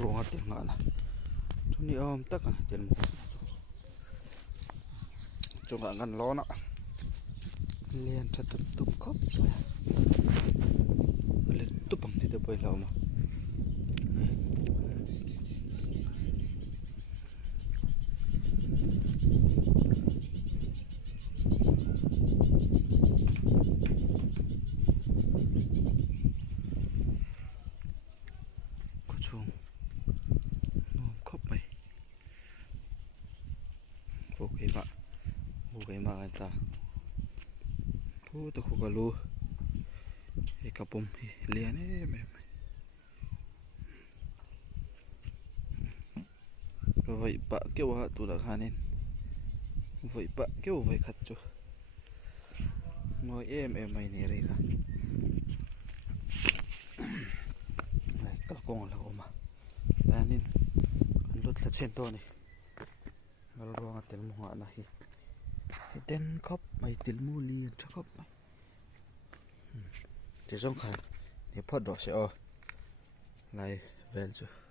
ruang atin nga na ni tak kan tin mo chu nga ngan lo na lian that tup khop le tupang ti de poi lo ma ko chu nom khop mai Bukai ma ta thu to khu ka lu e kapum lian e me vậy bạ kêu hạ tụ đã khá nên vậy bạ kêu vậy khát cho ngồi em mày nè đây cả này cả con là ôm mà ta nên đốt là trên to này nó lo ngắt tiền mua này tên khóc mày tiền mua liền cho khóc mày thì giống khai thì phát đồ sẽ lại về chưa